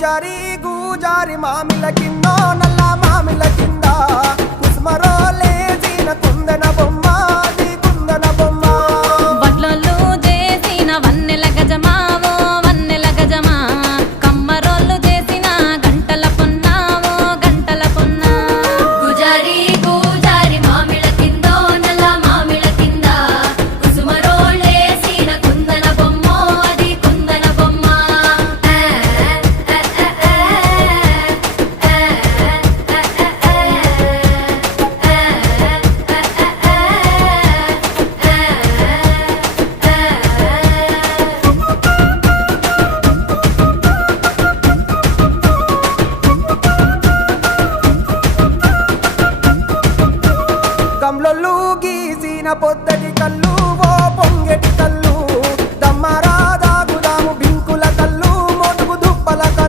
గూజారి గూజారి మామిల కిందో నల్ల మామిల కింద కుసుమరో లేచిన కుందన బొమ్మ నీ కుందన బొమ్మ వడ్లోళ్ళు చేసిన వన్నెల గజమావో వన్నెల గజమా కమ్మరోళ్ళు చేసిన గంటల పొన్నావో గంటల పొన్నా గుజారి గుజారి మామిళ కిందో నల్ల మామిళ కింద కుసుమరోళ్ళేసిన కుందన బొమ్మో అది కుందన బొమ్మ గమ్లొల్లు గీసిన పొద్దటి కళ్ళు